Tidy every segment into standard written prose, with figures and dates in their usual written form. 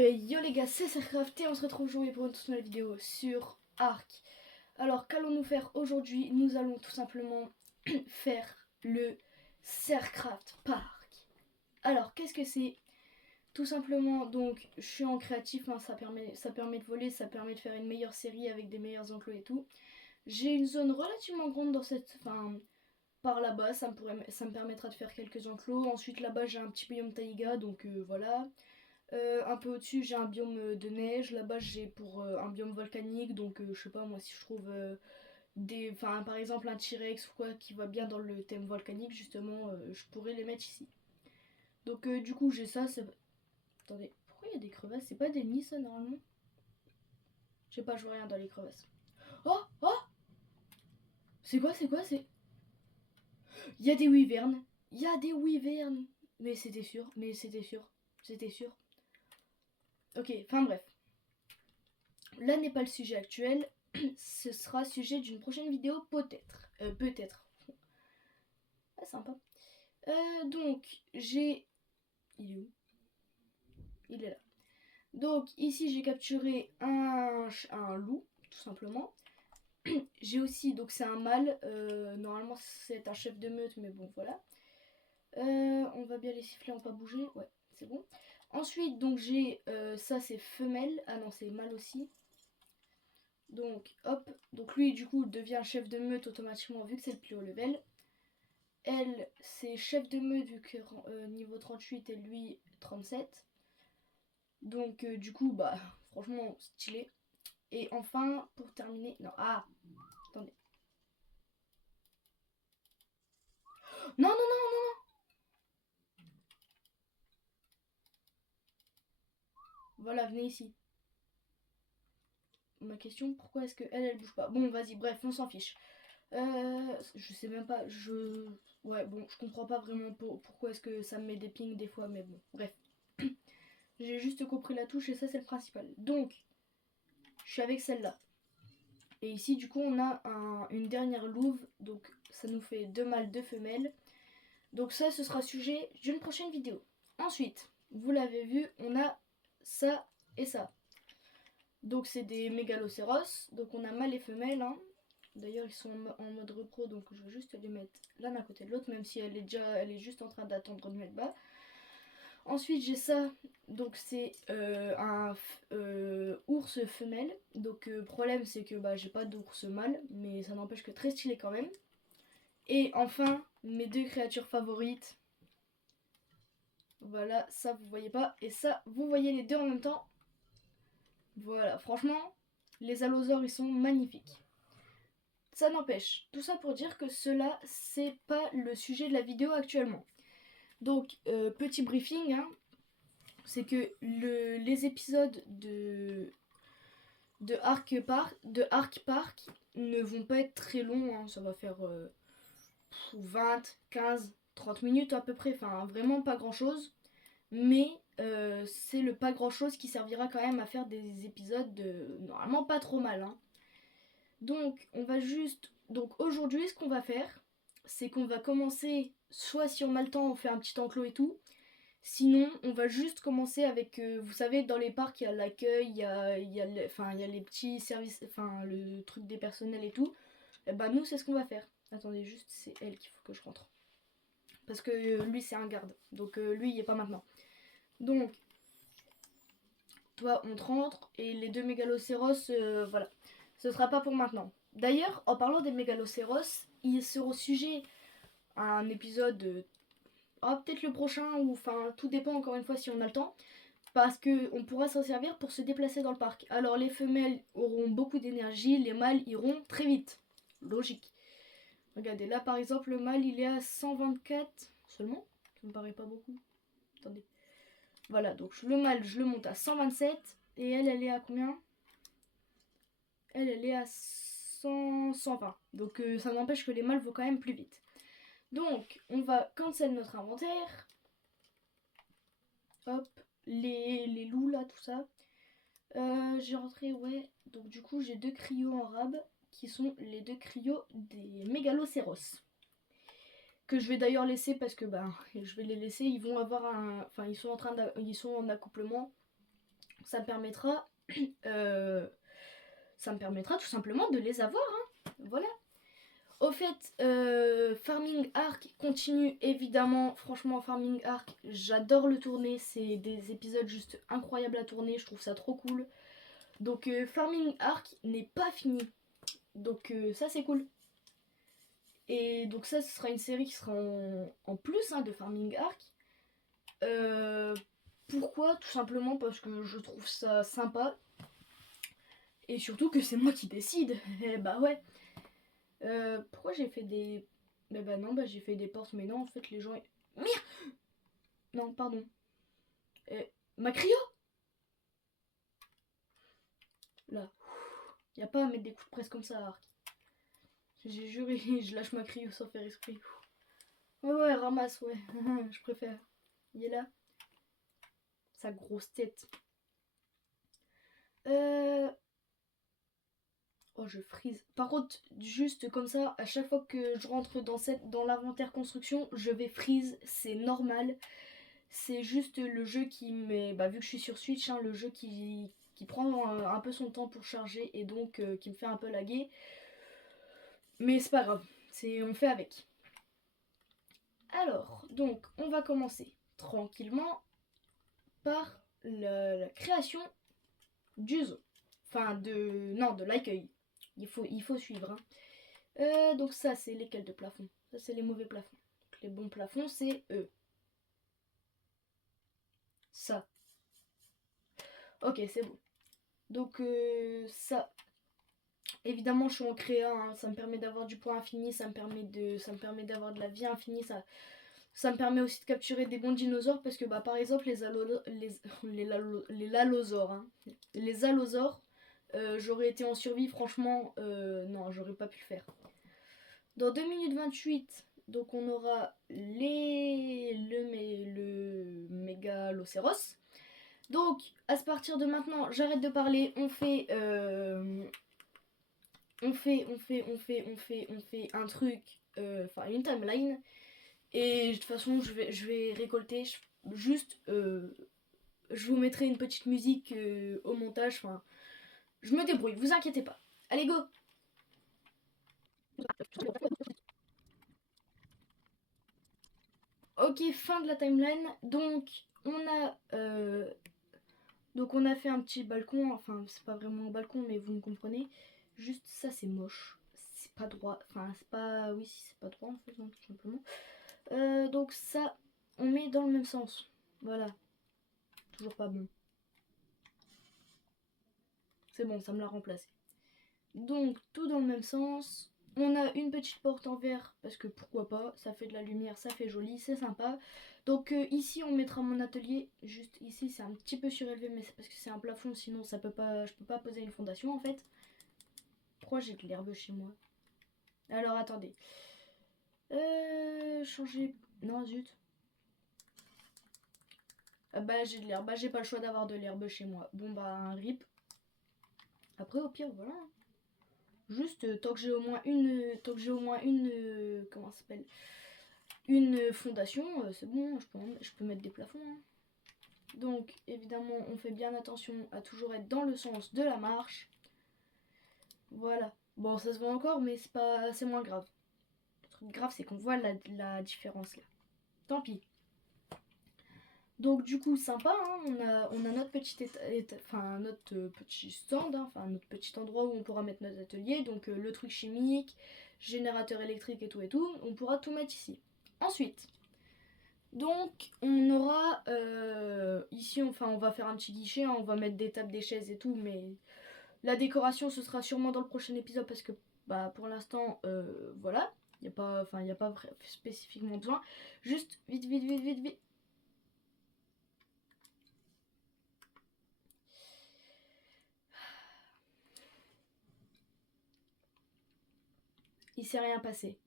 Yo les gars, c'est Sercraft et on se retrouve aujourd'hui pour une toute nouvelle vidéo sur Ark. Alors qu'allons-nous faire aujourd'hui? Nous allons tout simplement faire le Sercraft Park. Alors qu'est-ce que c'est? Tout simplement, donc je suis en créatif, hein, ça permet de voler, ça permet de faire une meilleure série avec des meilleurs enclos et tout. J'ai une zone relativement grande dans cette... par là-bas, ça me permettra de faire quelques enclos. Ensuite là-bas j'ai un petit biome taïga, donc voilà. Un peu au-dessus j'ai un biome de neige, là-bas j'ai pour un biome volcanique, donc je sais pas moi si je trouve par exemple un T-Rex ou quoi qui va bien dans le thème volcanique justement, je pourrais les mettre ici. Donc du coup j'ai ça, attendez, pourquoi il y a des crevasses? C'est pas des nids ça normalement? Je sais pas, je vois rien dans les crevasses. Oh oh, c'est quoi? Il y a des wyverns, il y a des wyverns. Mais c'était sûr, c'était sûr. Ok, enfin bref. Là n'est pas le sujet actuel, ce sera sujet d'une prochaine vidéo peut-être. Peut-être. Ah, sympa. Donc, j'ai... Il est où? Il est là. Donc, ici, j'ai capturé un loup, tout simplement. J'ai aussi, donc c'est un mâle. Normalement, c'est un chef de meute, mais bon, voilà. On va bien les siffler, on va pas bouger. Ouais, c'est bon. Ensuite, donc j'ai... ça, c'est femelle. Ah non, c'est mâle aussi. Donc hop, donc lui du coup devient chef de meute automatiquement vu que c'est le plus haut level. Elle c'est chef de meute vu que niveau 38 et lui 37. Donc du coup bah franchement stylé. Et enfin pour terminer, non attendez. Non non non non non. Voilà, venez ici. Ma question, pourquoi est-ce que elle bouge pas? Bon vas-y, bref, on s'en fiche. Je sais même pas, ouais, bon, je comprends pas vraiment pourquoi est-ce que ça me met des pings des fois, mais bon, bref. J'ai juste compris la touche et ça, c'est le principal. Donc, je suis avec celle-là. Et ici, du coup, on a une dernière louve. Donc, ça nous fait 2 mâles, 2 femelles. Donc ça, ce sera sujet d'une prochaine vidéo. Ensuite, vous l'avez vu, on a ça et ça. Donc, c'est des mégalocéros. Donc, on a mâle et femelle, hein. D'ailleurs, ils sont en mode repro, donc je vais juste les mettre l'un à côté de l'autre, même si elle est juste en train d'attendre de mettre bas. Ensuite, j'ai ça, donc c'est un ours femelle. Donc, problème, c'est que bah, j'ai pas d'ours mâle, mais ça n'empêche que très stylé quand même. Et enfin, mes deux créatures favorites. Voilà, ça vous voyez pas, et ça vous voyez les deux en même temps. Voilà, franchement, les allosaures ils sont magnifiques. Ça n'empêche, tout ça pour dire que cela, c'est pas le sujet de la vidéo actuellement. Donc, petit briefing, hein, c'est que les épisodes de Ark Park ne vont pas être très longs, hein, ça va faire 20, 15, 30 minutes à peu près, enfin vraiment pas grand chose. Mais c'est le pas grand chose qui servira quand même à faire des épisodes normalement pas trop mal, hein. Donc on va juste... Donc aujourd'hui ce qu'on va faire, c'est qu'on va commencer, soit si on a le temps on fait un petit enclos et tout. Sinon on va juste commencer avec, vous savez dans les parcs il y a l'accueil, il y a les petits services, enfin le truc des personnels et tout. Et bah nous c'est ce qu'on va faire. Attendez juste, c'est elle qu'il faut que je rentre. Parce que lui c'est un garde, donc lui il est pas maintenant. Donc toi on te rentre et les deux mégalocéros, voilà. Ce sera pas pour maintenant. D'ailleurs, en parlant des mégalocéros, ils seront sujet à un épisode, peut-être le prochain, ou enfin tout dépend encore une fois si on a le temps. Parce qu'on pourra s'en servir pour se déplacer dans le parc. Alors les femelles auront beaucoup d'énergie, les mâles iront très vite. Logique. Regardez, là par exemple le mâle il est à 124 seulement. Ça me paraît pas beaucoup. Attendez. Voilà, donc le mâle je le monte à 127. Et elle est à combien? Elle est à 120. Donc ça n'empêche que les mâles vont quand même plus vite. Donc on va cancel notre inventaire. Hop, les loups là, tout ça. J'ai rentré, ouais. Donc du coup j'ai deux cryos en rab qui sont les deux cryos des mégalocéros. Que je vais d'ailleurs laisser parce que je vais les laisser. Ils vont avoir un... Enfin ils sont en accouplement. ça me permettra, tout simplement de les avoir. Hein. Voilà. Au fait, Farming Arc continue évidemment. Franchement, Farming Arc, j'adore le tourner. C'est des épisodes juste incroyables à tourner. Je trouve ça trop cool. Donc, Farming Arc n'est pas fini. Donc, ça, c'est cool. Et donc, ça, ce sera une série qui sera en plus hein, de Farming Arc. Pourquoi? Tout simplement parce que je trouve ça sympa. Et surtout que c'est moi qui décide. Et bah ouais. Pourquoi j'ai fait des... Bah non, bah j'ai fait des portes, mais non, en fait, les gens... Mire. Non, pardon. Macrio. Là. Y a pas à mettre des coups de presse comme ça, Arc. J'ai juré, je lâche Macrio sans faire esprit. Ouais, ramasse, ouais. Je préfère. Il est là. Sa grosse tête. Oh, je frise. Par contre, juste comme ça, à chaque fois que je rentre dans l'inventaire construction, je vais freeze. C'est normal. C'est juste le jeu qui met... Bah, vu que je suis sur Switch, hein, le jeu qui prend un peu son temps pour charger et donc qui me fait un peu laguer. Mais c'est pas grave. On fait avec. Alors, donc, on va commencer tranquillement par la création du zoo. Enfin, de l'accueil. Il faut suivre. Hein. Donc ça, c'est lesquels de plafond? Ça, c'est les mauvais plafonds. Donc, les bons plafonds, c'est eux. Ça. Ok, c'est bon. Donc ça, évidemment, je suis en créa. Hein. Ça me permet d'avoir du poids infini. Ça me permet d'avoir de la vie infinie. Ça me permet aussi de capturer des bons dinosaures parce que bah par exemple les lalosaures, hein. Les allosaures, j'aurais été en survie franchement, non j'aurais pas pu le faire. Dans 2 minutes 28, donc on aura le mégalocéros. Donc à partir de maintenant, j'arrête de parler, on fait un truc, enfin une timeline. Et de toute façon, je vais récolter. Je vous mettrai une petite musique au montage. Enfin, je me débrouille, vous inquiétez pas. Allez, go! Ok, fin de la timeline. Donc on a fait un petit balcon. Enfin, c'est pas vraiment un balcon, mais vous me comprenez. Juste ça, c'est moche. C'est pas droit. Enfin, c'est pas. Oui, si c'est pas droit en fait, hein, tout simplement. Donc ça, on met dans le même sens. Voilà. Toujours pas bon. C'est bon, ça me l'a remplacé. Donc, tout dans le même sens. On a une petite porte en verre, parce que pourquoi pas, ça fait de la lumière, ça fait joli, c'est sympa. Donc ici, on mettra mon atelier. Juste ici, c'est un petit peu surélevé, mais c'est parce que c'est un plafond, sinon ça peut pas, je peux pas poser une fondation en fait. Pourquoi j'ai de l'herbe chez moi? Alors, attendez. Changer... Non, zut. Ah bah, j'ai de l'herbe. Bah, j'ai pas le choix d'avoir de l'herbe chez moi. Bon, bah, un rip. Après, au pire, voilà. Juste tant que j'ai au moins une comment ça s'appelle, une fondation, c'est bon, je peux mettre des plafonds. Hein. Donc évidemment, on fait bien attention à toujours être dans le sens de la marche. Voilà. Bon, ça se voit encore, mais c'est moins grave. Le truc grave, c'est qu'on voit la différence là. Tant pis. Donc du coup, sympa, hein, on a notre notre petit stand, hein, enfin notre petit endroit où on pourra mettre notre atelier, donc le truc chimique, générateur électrique et tout, on pourra tout mettre ici. Ensuite, donc on aura ici, enfin on va faire un petit guichet, hein, on va mettre des tables, des chaises et tout, mais la décoration ce sera sûrement dans le prochain épisode parce que bah pour l'instant, voilà, il n'y a pas spécifiquement besoin. Juste vite. Il s'est rien passé.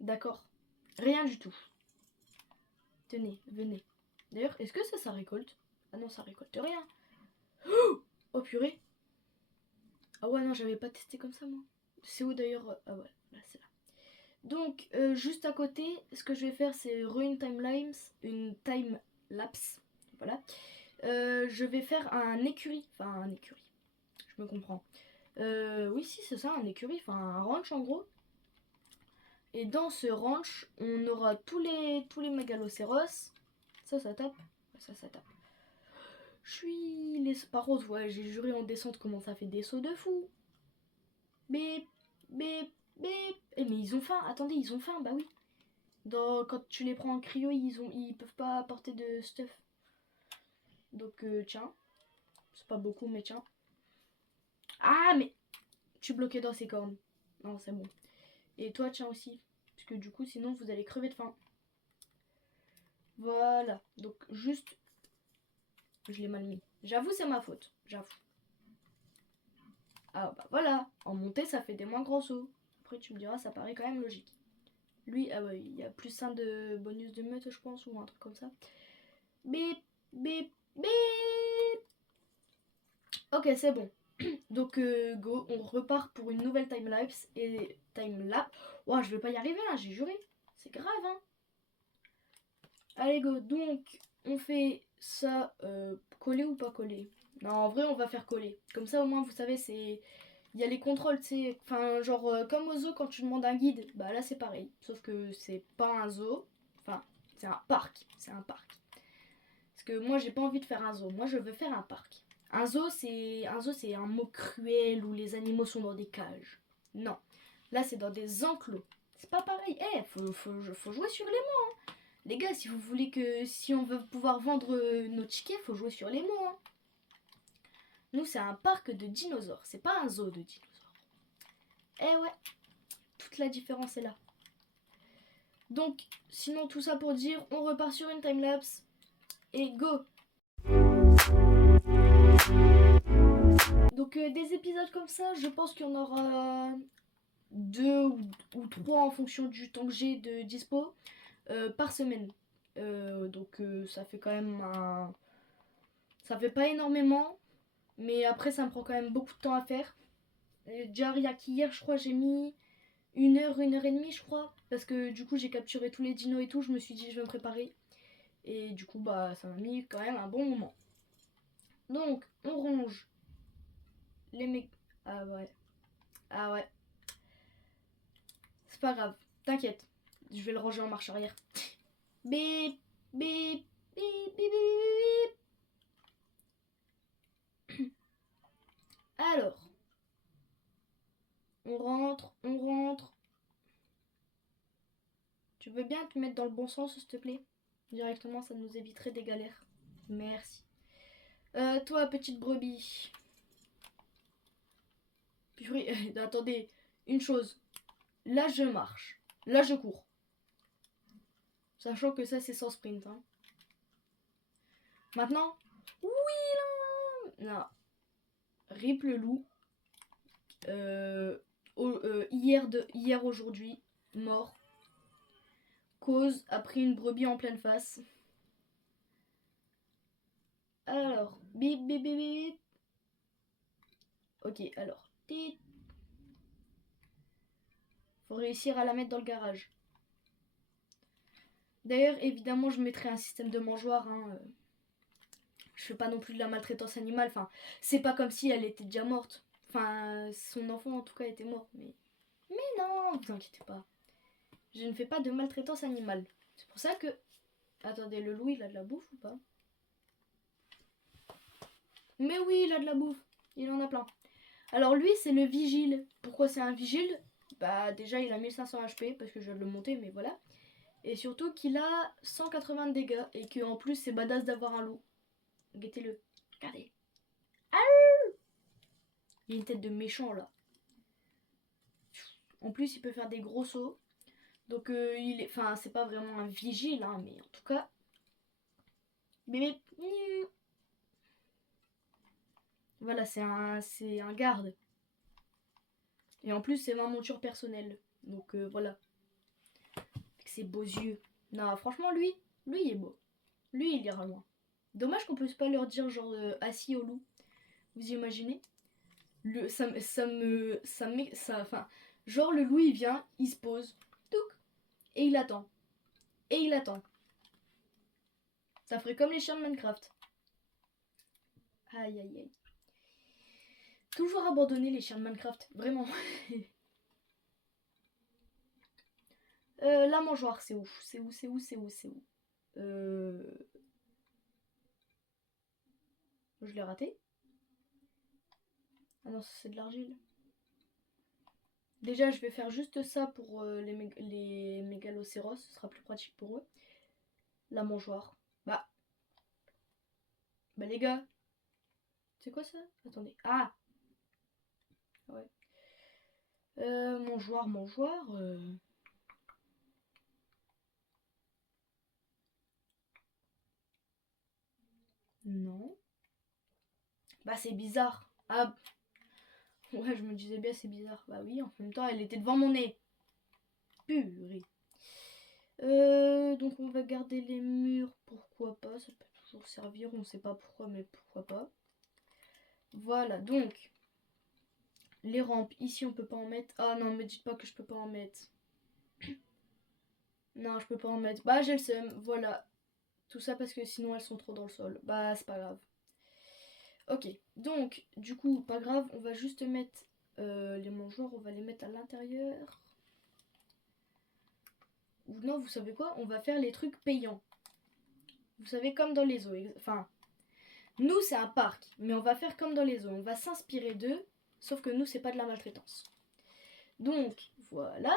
D'accord. Rien du tout. Tenez, venez. D'ailleurs, est-ce que ça récolte? Ah non, ça récolte rien. Oh purée. Ah ouais, non, j'avais pas testé comme ça, moi. C'est où d'ailleurs? Ah ouais, là, c'est là. Donc, juste à côté, ce que je vais faire, c'est une time lapse. Voilà. Je vais faire un écurie. Enfin, un écurie. Je me comprends. Oui, si, c'est ça, un écurie. Enfin, un ranch, en gros. Et dans ce ranch, on aura tous les mégalocéros. Ça tape. Ça tape. Je suis... Par contre, ouais, j'ai juré en descente comment ça fait des sauts de fou. Bip, bip, bip. Eh, mais ils ont faim. Attendez, ils ont faim, bah oui. Quand tu les prends en cryo, ils peuvent pas apporter de stuff. Donc, tiens. C'est pas beaucoup, mais tiens. Ah, mais... Je suis bloqué dans ces cornes. Non, c'est bon. Et toi, tiens aussi. Parce que du coup, sinon, vous allez crever de faim. Voilà. Donc, juste... Je l'ai mal mis. J'avoue, c'est ma faute. J'avoue. Ah, bah voilà. En montée, ça fait des moins gros sauts. Après, tu me diras, ça paraît quand même logique. Lui, ah ouais, il y a plus 1 de bonus de meute, je pense, ou un truc comme ça. Bip, bip, bip. Ok, c'est bon. Donc, go, on repart pour une nouvelle timelapse. Et timelapse. Ouah, je vais pas y arriver là, j'ai juré. C'est grave, hein. Allez, go. Donc, on fait ça coller ou pas coller. Non, en vrai, on va faire coller. Comme ça, au moins, vous savez, c'est... Il y a les contrôles, tu sais. Enfin, genre, comme au zoo, quand tu demandes un guide, bah là, c'est pareil. Sauf que c'est pas un zoo. Enfin, c'est un parc. C'est un parc. Parce que moi, j'ai pas envie de faire un zoo. Moi, je veux faire un parc. Un zoo, c'est un mot cruel où les animaux sont dans des cages. Non. Là, c'est dans des enclos. C'est pas pareil. Eh, faut jouer sur les mots. Hein. Les gars, si vous voulez que... Si on veut pouvoir vendre nos tickets, faut jouer sur les mots. Hein. Nous, c'est un parc de dinosaures. C'est pas un zoo de dinosaures. Eh ouais. Toute la différence est là. Donc, sinon, tout ça pour dire, on repart sur une timelapse. Et go! Donc, des épisodes comme ça, je pense qu'il y en aura 2 ou 3 en fonction du temps que j'ai de dispo par semaine. Donc, ça fait quand même un... Ça fait pas énormément, mais après, ça me prend quand même beaucoup de temps à faire. Déjà, rien qu'hier, je crois, j'ai mis 1 heure et demie, je crois. Parce que du coup, j'ai capturé tous les dinos et tout. Je me suis dit, je vais me préparer. Et du coup, bah, ça m'a mis quand même un bon moment. Donc, on ronge les mecs. Ah ouais. Ah ouais. C'est pas grave. T'inquiète. Je vais le ranger en marche arrière. Bip, bip, bip, bip, bip, bip. Alors. On rentre, on rentre. Tu veux bien te mettre dans le bon sens, s'il te plaît? Directement, ça nous éviterait des galères. Merci. Toi, petite brebis. Purée, attendez, une chose. Là, je marche. Là, je cours. Sachant que ça, c'est sans sprint. Hein. Maintenant, oui là. Non. Rip le loup. Hier aujourd'hui, mort. Cause a pris une brebis en pleine face. Alors, bip bip bip bip. Ok, alors. Faut réussir à la mettre dans le garage. D'ailleurs, évidemment, je mettrai un système de mangeoire. Hein. Je fais pas non plus de la maltraitance animale. Enfin, c'est pas comme si elle était déjà morte. Enfin, son enfant en tout cas était mort. Mais non, vous inquiétez pas. Je ne fais pas de maltraitance animale. C'est pour ça que... Attendez, le loup, il a de la bouffe ou pas? Mais oui, il a de la bouffe. Il en a plein. Alors lui, c'est le vigile. Pourquoi c'est un vigile? Bah déjà, il a 1500 HP parce que je viens de le monter, mais voilà. Et surtout qu'il a 180 de dégâts et qu'en plus, c'est badass d'avoir un loup. Guettez-le. Regardez. Il a une tête de méchant là. En plus, il peut faire des gros sauts. Donc, il est... Enfin, c'est pas vraiment un vigile, hein, mais en tout cas... Bébé... Voilà, c'est un garde. Et en plus, c'est ma monture personnelle. Donc, voilà. Avec ses beaux yeux. Non, franchement, lui, il est beau. Lui, il ira loin. Dommage qu'on puisse pas leur dire, genre, assis au loup. Vous imaginez enfin, genre, le loup, il vient, il se pose, touc, et il attend. Et il attend. Ça ferait comme les chiens de Minecraft. Aïe aïe aïe. Toujours abandonner les chiens de Minecraft, vraiment. La mangeoire, c'est où? C'est où? C'est où? C'est où? C'est où? Je l'ai raté. Ah non, c'est de l'argile. Déjà, je vais faire juste ça pour les mégalocéros, ce sera plus pratique pour eux. La mangeoire. Bah les gars, c'est quoi ça? Attendez. Ah ouais. Mangeoire, mangeoire. Non. Bah c'est bizarre. Ah ouais, je me disais bien c'est bizarre. Bah oui, en même temps, elle était devant mon nez. Purée. Donc on va garder les murs, pourquoi pas, ça peut toujours servir, on sait pas pourquoi, mais pourquoi pas. Voilà, donc les rampes, ici on peut pas en mettre. Ah non, me dites pas que je peux pas en mettre. Non, je peux pas en mettre. Bah j'ai le seum, voilà. Tout ça parce que sinon elles sont trop dans le sol. Bah c'est pas grave. Ok, donc du coup, pas grave, on va juste mettre les mangeoires, on va les mettre à l'intérieur. Ou non, vous savez quoi? On va faire les trucs payants. Vous savez, comme dans les zoos. Enfin, nous c'est un parc, mais on va faire comme dans les zoos. On va s'inspirer d'eux, sauf que nous c'est pas de la maltraitance. Donc voilà,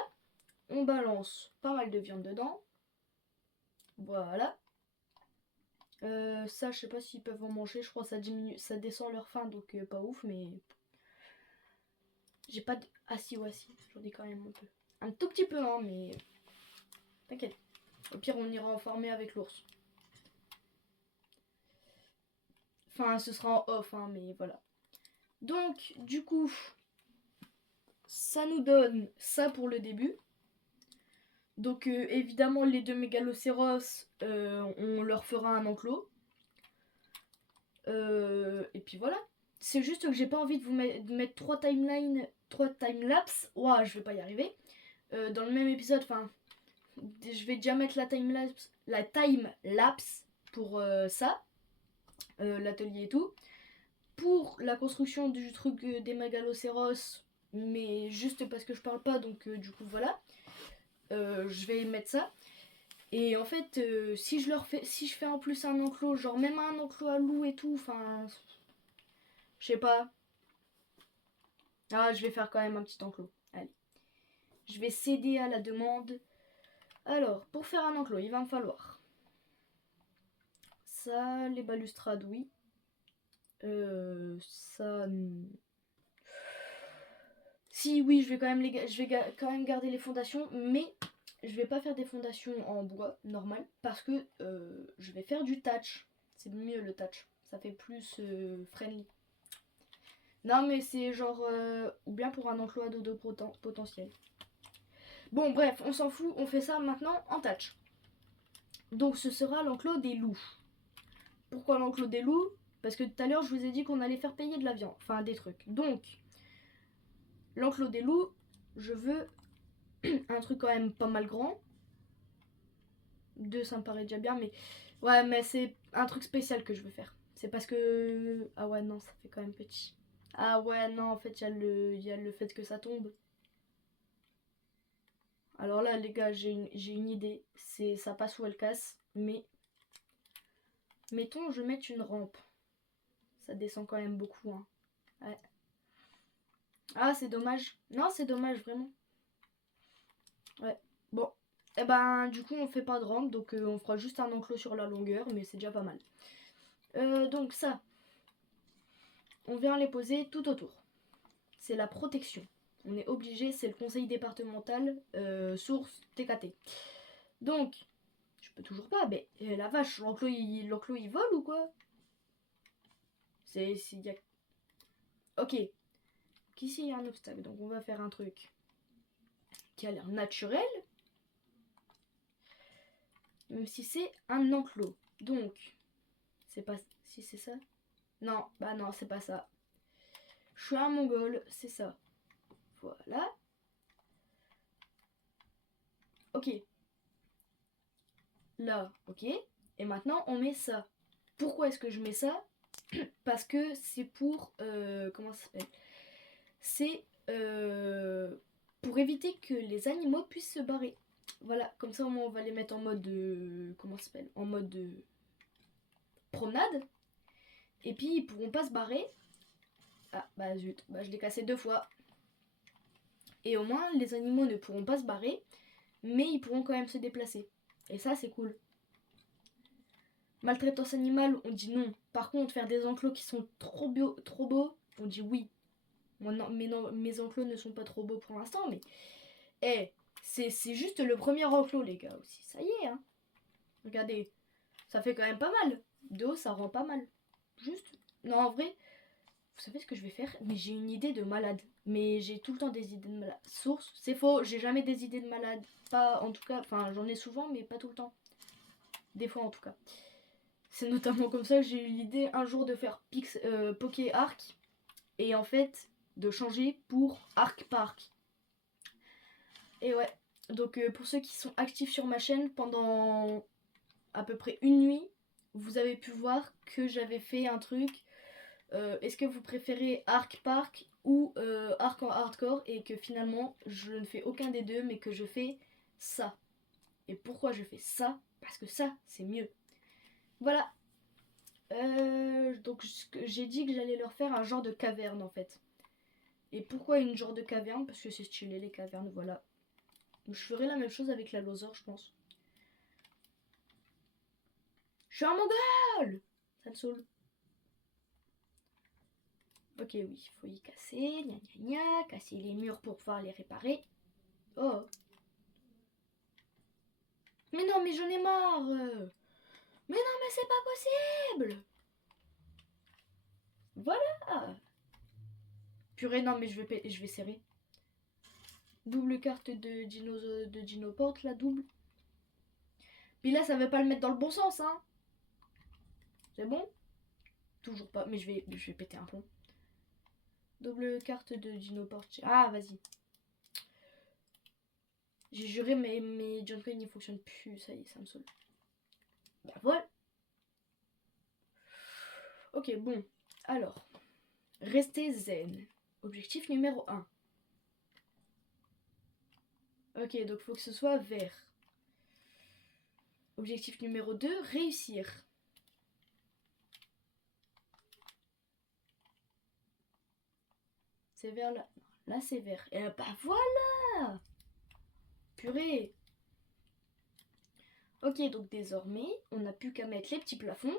on balance pas mal de viande dedans. Voilà. Ça, je sais pas s'ils peuvent en manger. Je crois que ça diminue, ça descend leur faim, donc pas ouf, mais j'ai pas de. Ah si, ouais, si, j'en ai quand même un peu. Un tout petit peu, hein, mais t'inquiète. Au pire, on ira en farmer avec l'ours. Enfin, ce sera en off, hein, mais voilà. Donc, du coup, ça nous donne ça pour le début. Donc, évidemment, les deux mégalocéros, on leur fera un enclos. Et puis voilà. C'est juste que j'ai pas envie de vous mettre 3 timelapse. Ouah, je vais pas y arriver. Dans le même épisode, enfin, je vais déjà mettre la time-lapse pour ça, l'atelier et tout. Pour la construction du truc des mégalocéros, mais juste parce que je parle pas, donc du coup voilà. Je vais mettre ça. Et en fait, si je fais en plus un enclos, genre même un enclos à loup et tout, enfin, je sais pas. Ah, je vais faire quand même un petit enclos. Allez. Je vais céder à la demande. Alors, pour faire un enclos, il va me falloir ça, les balustrades, oui. Ça. Si, oui, je vais quand même garder les fondations, mais je vais pas faire des fondations en bois normal parce que je vais faire du thatch. C'est mieux le thatch, ça fait plus friendly. Non, mais c'est genre. Ou bien pour un enclos à dodo potentiel. Bon, bref, on s'en fout, on fait ça maintenant en thatch. Donc ce sera l'enclos des loups. Pourquoi l'enclos des loups? Parce que tout à l'heure, je vous ai dit qu'on allait faire payer de la viande, enfin des trucs. Donc, l'enclos des loups, je veux un truc quand même pas mal grand. 2, ça me paraît déjà bien, mais ouais, mais c'est un truc spécial que je veux faire. C'est parce que. Ah ouais, non, ça fait quand même petit. Ah ouais, non, en fait, il y a le fait que ça tombe. Alors là, les gars, j'ai une idée. Ça passe ou elle casse, mais. Mettons, je mette une rampe. Ça descend quand même beaucoup, hein. Ouais. Ah, c'est dommage. Non, c'est dommage, vraiment. Ouais. Bon. Et ben, du coup, on fait pas de rampe, donc on fera juste un enclos sur la longueur, mais c'est déjà pas mal. Donc ça, on vient les poser tout autour. C'est la protection. On est obligé, c'est le conseil départemental, source TKT. Donc, je peux toujours pas, mais la vache, l'enclos il vole ou quoi? Y a... Ok. Qu'ici il y a un obstacle, donc on va faire un truc qui a l'air naturel, même si c'est un enclos. Donc, c'est pas... Si c'est ça? Non, bah non, c'est pas ça. Je suis un mongol, c'est ça. Voilà. Ok. Là, ok. Et maintenant, on met ça. Pourquoi est-ce que je mets ça? parce que c'est pour... comment ça s'appelle? C'est pour éviter que les animaux puissent se barrer. Voilà, comme ça au moins on va les mettre en mode... comment ça s'appelle? En mode promenade. Et puis ils pourront pas se barrer. Ah bah zut, bah je l'ai cassé 2 fois. Et au moins les animaux ne pourront pas se barrer, mais ils pourront quand même se déplacer. Et ça c'est cool. Maltraitance animale, on dit non. Par contre, faire des enclos qui sont trop beaux, on dit oui. Moi, non, mes enclos ne sont pas trop beaux pour l'instant, mais... c'est juste le premier enclos, les gars, aussi. Ça y est, hein. Regardez, ça fait quand même pas mal. De haut, ça rend pas mal. Juste... Non, en vrai, vous savez ce que je vais faire? Mais j'ai une idée de malade. Mais j'ai tout le temps des idées de malade. Source, c'est faux, j'ai jamais des idées de malade. Pas, en tout cas, enfin, j'en ai souvent, mais pas tout le temps. Des fois, en tout cas. C'est notamment comme ça que j'ai eu l'idée un jour de faire Poké Arc. Et en fait, de changer pour Arc Park. Et ouais, donc pour ceux qui sont actifs sur ma chaîne, pendant à peu près une nuit, vous avez pu voir que j'avais fait un truc. Est-ce que vous préférez Arc Park ou Arc en hardcore? Et que finalement, je ne fais aucun des deux, mais que je fais ça. Et pourquoi je fais ça? Parce que ça, c'est mieux. Voilà. Donc j'ai dit que j'allais leur faire un genre de caverne en fait. Et pourquoi une genre de caverne? Parce que c'est stylé les cavernes, voilà. Je ferai la même chose avec la loser, je pense. Je suis un mongol! Ça me saoule. Ok, oui, il faut y casser, gna gna gna, casser les murs pour pouvoir les réparer. Oh. Mais non, mais j'en ai marre! Mais non, mais c'est pas possible! Voilà! Purée, non, mais je vais serrer. Double carte de Dinoport, la double. Puis là, ça veut pas le mettre dans le bon sens, hein? C'est bon? Toujours pas, mais je vais péter un plomb. Double carte de Dinoport. Ah, vas-y. J'ai juré, mes John Coin ne fonctionnent plus. Ça y est, ça me saoule. Bah voilà. Ok, bon. Alors. Restez zen. Objectif numéro 1. Ok, donc il faut que ce soit vert. Objectif numéro 2, réussir. C'est vert là. Là, c'est vert. Et bah voilà! Purée! Ok, donc désormais, on n'a plus qu'à mettre les petits plafonds.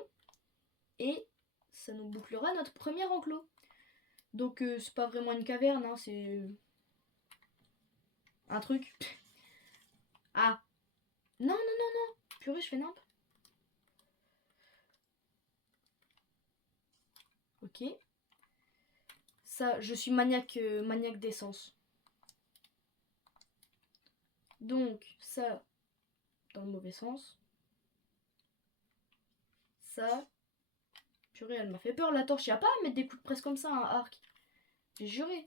Et ça nous bouclera notre premier enclos. Donc c'est pas vraiment une caverne, hein, c'est un truc. Ah! Non, non, non, non! Purée, je fais nimp. Ok. Ça, je suis maniaque d'essence. Donc, ça, dans le mauvais sens. Ça. Purée, elle m'a fait peur la torche. Y'a pas à mettre des coups de presse comme ça, un arc. J'ai juré.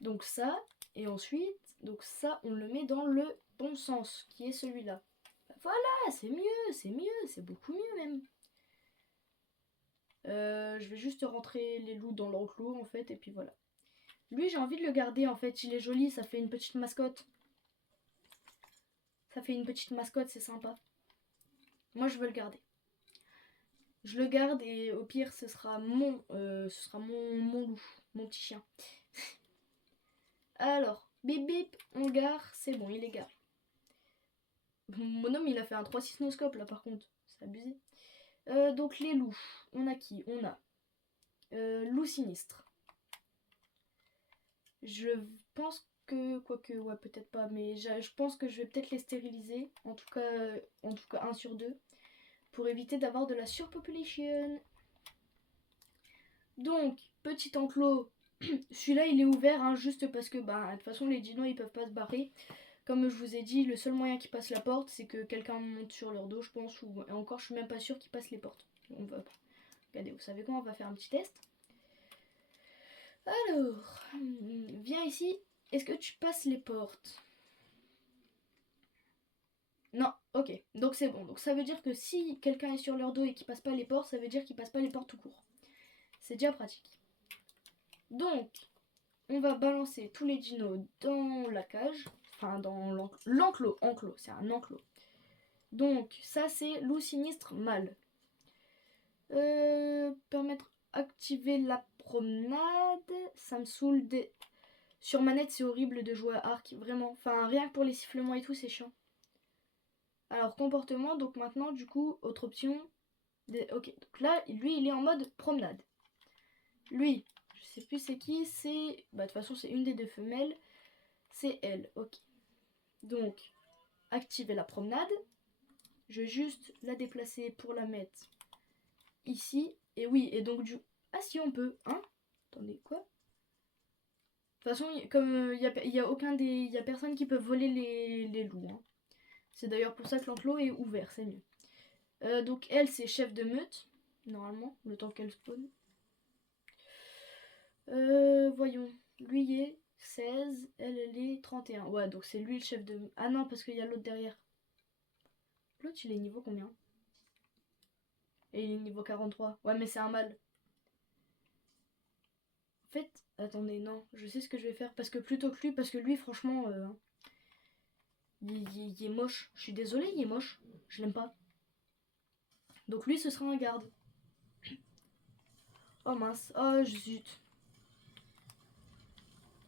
Donc ça, et ensuite, donc ça, on le met dans le bon sens, qui est celui-là. Voilà, c'est beaucoup mieux même. Je vais juste rentrer les loups dans l'enclos en fait, et puis voilà. Lui, j'ai envie de le garder en fait, il est joli, ça fait une petite mascotte. Ça fait une petite mascotte, c'est sympa. Moi, je veux le garder. Je le garde et au pire, ce sera mon loup, mon petit chien. Alors, bip bip, on gare, c'est bon, il est garé. Mon homme, il a fait un 3-6 noscope là par contre, c'est abusé. Donc les loups, on a qui? On a loup sinistre. Je pense que, quoique, ouais, peut-être pas, mais je pense que je vais peut-être les stériliser, en tout cas 1 sur 2, pour éviter d'avoir de la surpopulation. Donc, petit enclos, celui-là il est ouvert, hein, juste parce que, bah, de toute façon, les dinos ils peuvent pas se barrer. Comme je vous ai dit, le seul moyen qu'ils passent la porte, c'est que quelqu'un monte sur leur dos, je pense, ou et encore, je suis même pas sûre qu'ils passent les portes. On va pas. Regardez, vous savez quoi, on va faire un petit test. Alors, viens ici. Est-ce que tu passes les portes? Non, ok. Donc c'est bon. Donc ça veut dire que si quelqu'un est sur leur dos et qu'il passe pas les portes, ça veut dire qu'il passe pas les portes tout court. C'est déjà pratique. Donc, on va balancer tous les dinos dans la cage. Enfin, dans l'enclos. Enclos, c'est un enclos. Donc, ça c'est loup sinistre mâle. Permettre activer la promenade. Ça me saoule des... Sur manette, c'est horrible de jouer à arc, vraiment. Enfin, rien que pour les sifflements et tout, c'est chiant. Alors, comportement, donc maintenant, du coup, autre option. Ok, donc là, lui, il est en mode promenade. Lui, je sais plus c'est qui, c'est... Bah, de toute façon, c'est une des deux femelles. C'est elle, ok. Donc, activer la promenade. Je vais juste la déplacer pour la mettre ici. Et oui, et donc du... Ah si, on peut, hein. Attendez, quoi? De toute façon, comme il y a aucun des... Il y a personne qui peut voler les loups, hein. C'est d'ailleurs pour ça que l'enclos est ouvert, c'est mieux. Donc elle, c'est chef de meute, normalement, le temps qu'elle spawn. Voyons. Lui il est 16, elle est 31. Ouais, donc c'est lui le chef de... Ah non, parce qu'il y a l'autre derrière. L'autre, il est niveau combien? Et il est niveau 43. Ouais, mais c'est un mâle. En fait, attendez, non, je sais ce que je vais faire. Parce que plutôt que lui, parce que lui, franchement, il est moche. Je suis désolée, il est moche. Je l'aime pas. Donc lui, ce sera un garde. Oh mince, oh zut.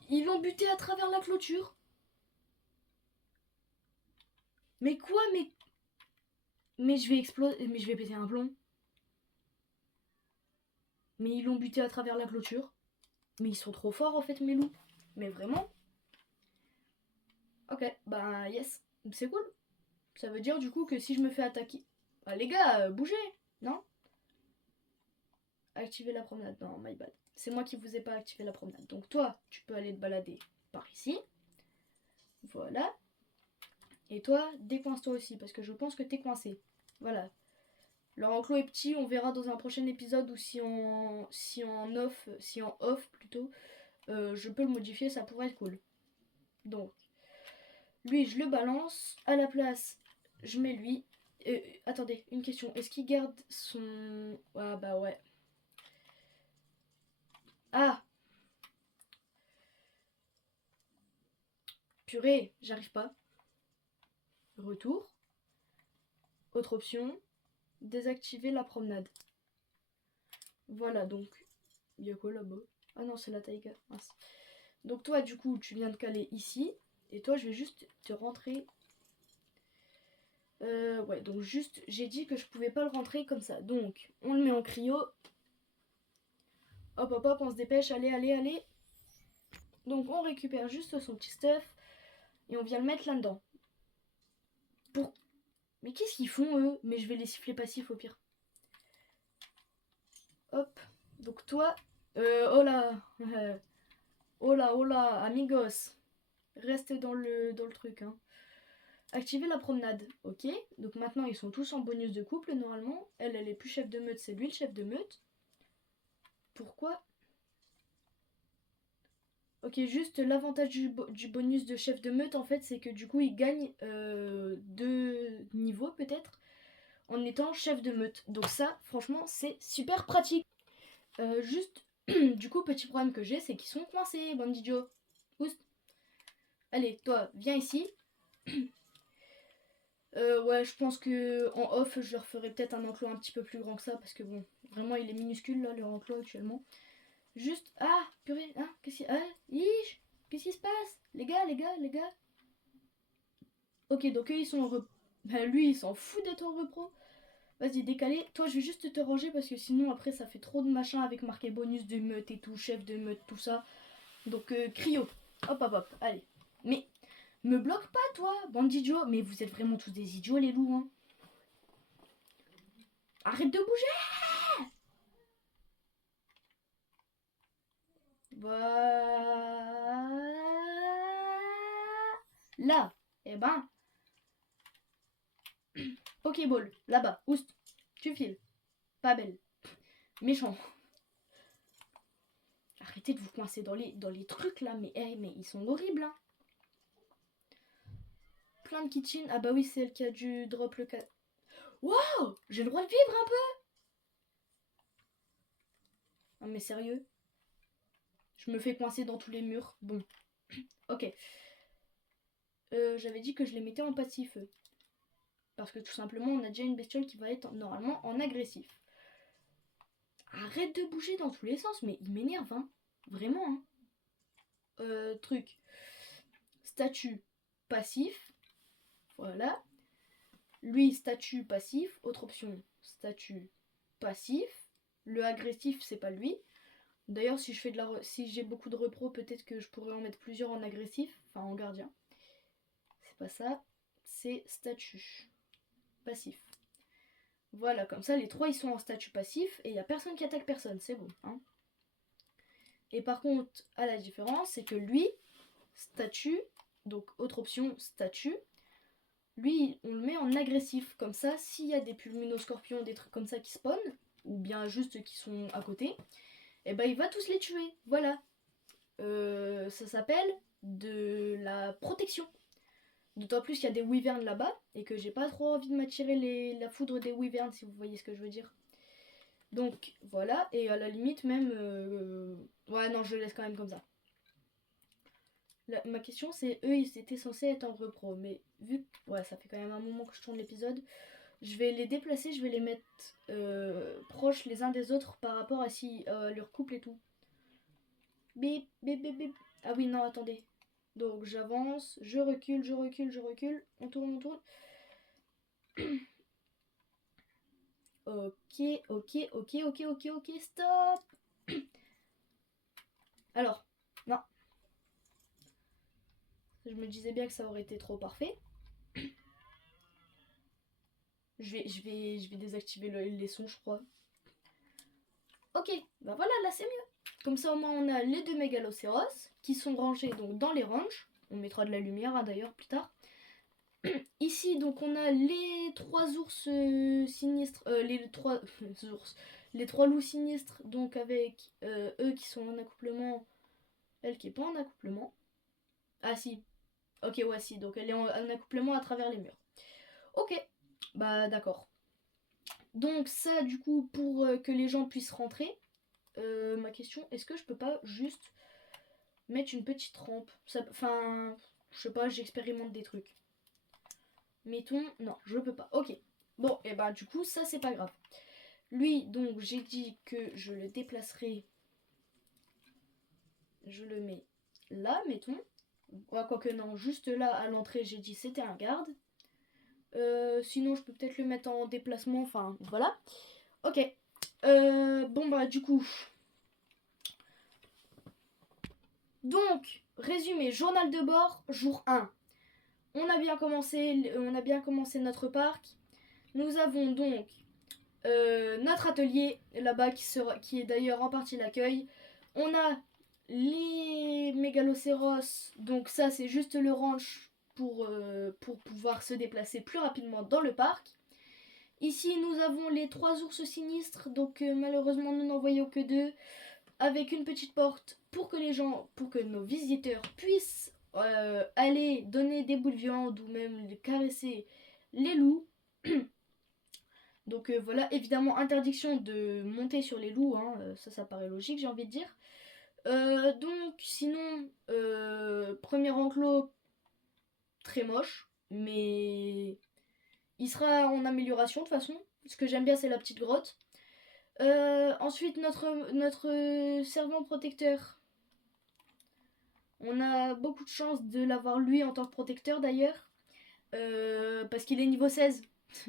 Ils l'ont buté à travers la clôture. Mais quoi, mais je vais exploser, mais je vais péter un plomb. Mais ils l'ont buté à travers la clôture. Mais ils sont trop forts en fait, mes loups. Mais vraiment. Ok, bah yes, c'est cool. Ça veut dire du coup que si je me fais attaquer... Bah les gars, bougez, non? Activer la promenade, non, my bad. C'est moi qui vous ai pas activé la promenade. Donc toi, tu peux aller te balader par ici. Voilà. Et toi, décoince-toi aussi, parce que je pense que t'es coincé. Voilà. Leur enclos est petit, on verra dans un prochain épisode ou si en off plutôt, je peux le modifier, ça pourrait être cool. Donc, lui, je le balance. À la place, je mets lui. Attendez, une question. Est-ce qu'il garde son... Ah bah ouais. Ah, purée, j'arrive pas. Retour. Autre option. Désactiver la promenade. Voilà, donc... Il y a quoi là-bas? Ah non, c'est la taïga. Mince. Donc toi, du coup, tu viens de caler ici. Et toi, je vais juste te rentrer... ouais, donc juste, j'ai dit que je pouvais pas le rentrer comme ça. Donc, on le met en cryo. Hop, hop, hop, on se dépêche. Allez, allez, allez. Donc, on récupère juste son petit stuff. Et on vient le mettre là-dedans. Pour... Mais qu'est-ce qu'ils font, eux? Mais je vais les siffler passifs au pire. Hop. Donc toi... oh là. Oh là, amigos. Reste dans le truc, hein. Activer la promenade, ok. Donc maintenant, ils sont tous en bonus de couple, normalement. Elle est plus chef de meute, c'est lui le chef de meute. Pourquoi? Ok, juste l'avantage du bonus de chef de meute, en fait, c'est que du coup, il gagne 2 niveaux, peut-être, en étant chef de meute. Donc ça, franchement, c'est super pratique. Juste, du coup, petit problème que j'ai, c'est qu'ils sont coincés, Bandijo. Oust. Allez, toi, viens ici. Ouais, je pense que en off, je leur ferai peut-être un enclos un petit peu plus grand que ça, parce que bon, vraiment, il est minuscule, là, leur enclos actuellement. Juste, ah, purée, hein, qu'est-ce qui se passe? Les gars, les gars, les gars. Ok, donc eux, ils sont en repos. Bah, lui, il s'en fout d'être en repos. Vas-y, décalé. Toi, je vais juste te ranger parce que sinon, après, ça fait trop de machin avec marqué bonus de meute et tout, chef de meute, tout ça. Donc, cryo. Hop, hop, hop. Allez. Mais, me bloque pas, toi, bande d'idiots. Mais vous êtes vraiment tous des idiots, les loups, hein. Arrête de bouger! Voilà. Là. Eh ben. Pokéball. Là-bas. Oust. Tu files. Pas belle. Méchant. Arrêtez de vous coincer dans les trucs là. Mais, mais ils sont horribles, hein. plein de kitchen. Ah bah oui, c'est elle qui a dû drop le cas. Waouh, j'ai le droit de vivre un peu. Ah mais sérieux, je me fais coincer dans tous les murs. Bon, ok. J'avais dit que je les mettais en passif. Parce que tout simplement, on a déjà une bestiole qui va être normalement en agressif. Arrête de bouger dans tous les sens, mais il m'énerve, hein. Vraiment, hein. Truc. Statut passif. Voilà. Lui, statut passif. Autre option, statut passif. Le agressif, c'est pas lui. D'ailleurs, si j'ai beaucoup de repro, peut-être que je pourrais en mettre plusieurs en agressif. Enfin, en gardien. C'est pas ça. C'est statut passif. Voilà, comme ça, les trois, ils sont en statut passif. Et il n'y a personne qui attaque personne. C'est bon, hein. Et par contre, à la différence, c'est que lui, statut, donc autre option, statut, lui, on le met en agressif. Comme ça, s'il y a des pulminoscorpions, des trucs comme ça qui spawnent, ou bien juste qui sont à côté, et ben il va tous les tuer. Voilà. Ça s'appelle de la protection. D'autant plus qu'il y a des wyverns là-bas, et que j'ai pas trop envie de m'attirer la foudre des wyverns, si vous voyez ce que je veux dire. Donc voilà, et à la limite même... Ouais non, je le laisse quand même comme ça. Ma question c'est, eux ils étaient censés être en repro, mais vu que ouais, ça fait quand même un moment que je tourne l'épisode, je vais les déplacer, je vais les mettre proches les uns des autres par rapport à si leur couple et tout. Bip, bip, bip, bip. Ah oui, non, attendez. Donc j'avance, je recule, je recule, je recule, on tourne, on tourne. Ok, ok, ok, ok, ok, ok, stop. Alors, non. Je me disais bien que ça aurait été trop parfait. Je vais désactiver les sons, je crois. Ok, bah voilà, là c'est mieux. Comme ça au moins on a les deux mégalocéros qui sont rangés donc dans les ranges. On mettra de la lumière hein, d'ailleurs plus tard. Ici donc on a les trois ours sinistres, les trois loups sinistres donc avec eux qui sont en accouplement, elle qui est pas en accouplement. Ah si, ok ouais si, donc elle est en accouplement à travers les murs. Ok, bah d'accord. Donc ça du coup pour que les gens puissent rentrer, ma question, est-ce que je peux pas juste mettre une petite rampe? Enfin, je sais pas, j'expérimente des trucs. Mettons, non, je peux pas. Ok. Bon, et bah du coup, ça c'est pas grave. Lui, donc j'ai dit que je le déplacerai. Je le mets là, mettons. Ouais, quoique non, juste là à l'entrée, j'ai dit c'était un garde. Sinon, je peux peut-être le mettre en déplacement. Enfin, voilà. Ok. Bon bah du coup. Donc, résumé, journal de bord, jour 1. On a bien commencé notre parc. Nous avons donc notre atelier là-bas qui est d'ailleurs en partie l'accueil. On a les mégalocéros, donc ça c'est juste le ranch pour pouvoir se déplacer plus rapidement dans le parc. Ici nous avons les trois ours sinistres, donc malheureusement nous n'en voyons que deux, avec une petite porte pour que nos visiteurs puissent aller donner des bouts de viande ou même caresser les loups. Donc voilà, évidemment interdiction de monter sur les loups, hein, ça paraît logique j'ai envie de dire. Donc sinon, premier enclos très moche, mais il sera en amélioration de toute façon. Ce que j'aime bien c'est la petite grotte. Ensuite notre servant protecteur. On a beaucoup de chance de l'avoir lui en tant que protecteur d'ailleurs. Parce qu'il est niveau 16.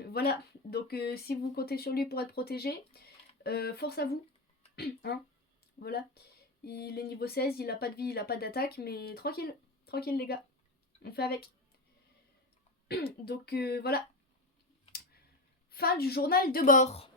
Voilà, donc si vous comptez sur lui pour être protégé, force à vous. Hein, voilà. Il est niveau 16, il a pas de vie, il a pas d'attaque, mais tranquille. Tranquille les gars. On fait avec. Donc voilà. Fin du journal de bord.